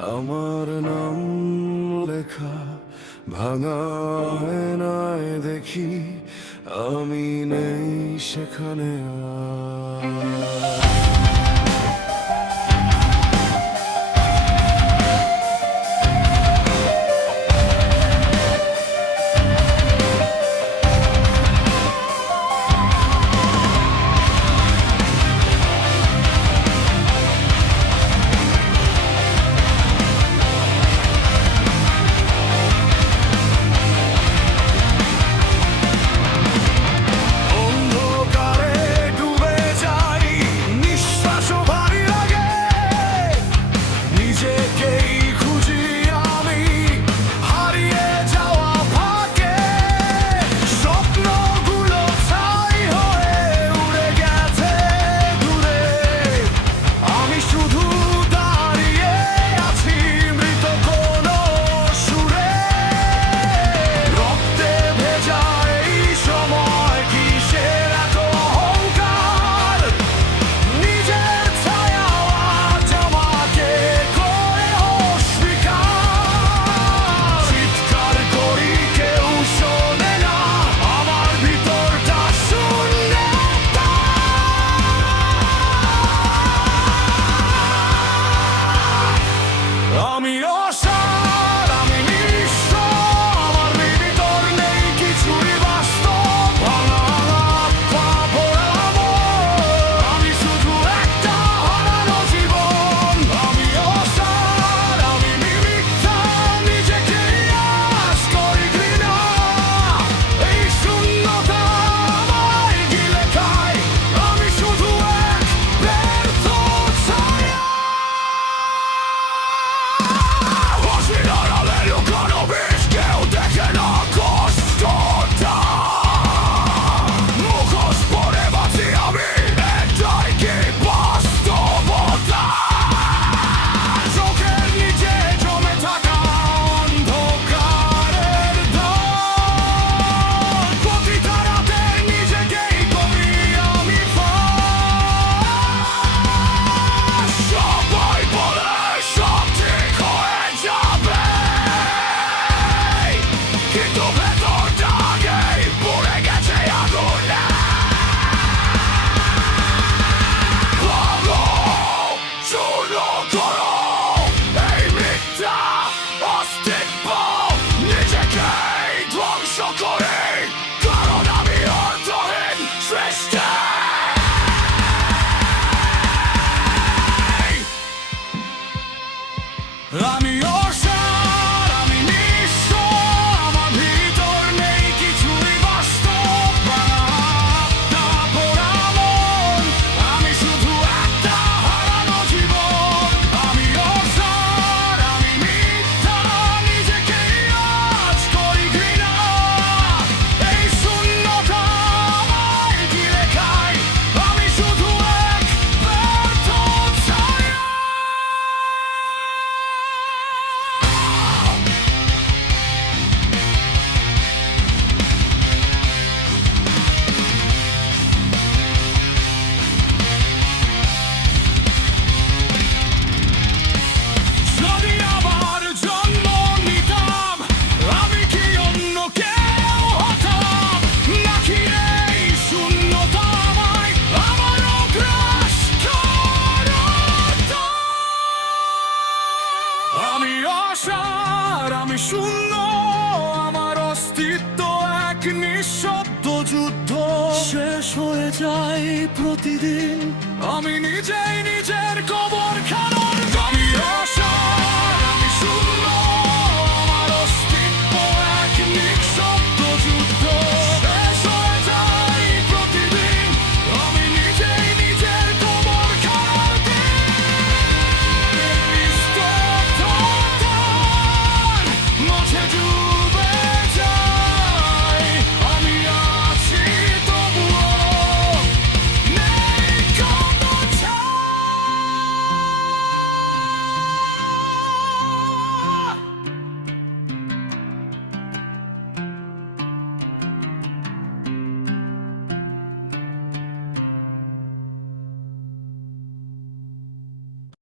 আমার নাম লেখা ভাঙা আয়নায় দেখি আমি নেই সেখানে আর। আমি অসার, আমি নিঃস্ব, আমার ভিতর নেই কিছুই বাস্তব। ভাঙা পোড়া মন, আমি শুধু একটা হারানো জীবন। আমি অসার, আমি মিথ্যা, নিজেকেই আজ করি ঘৃণা। এই শূন্যতা আমায় ঘিরে খায়, আমি শুধু এক ব্যর্থ ছায়া। যদি আবার জন্ম নিতাম, আমি কি অন্য কেউ হতাম? নাকি এই শূন্যতা আমায় আবারও গ্রাস করতো? আমি অসার, আমি শূন্য, আমার অস্তিত্ব এক নিঃশব্দ যুদ্ধ। শেষ হয়ে যায় প্রতিদিন, আমি নিজে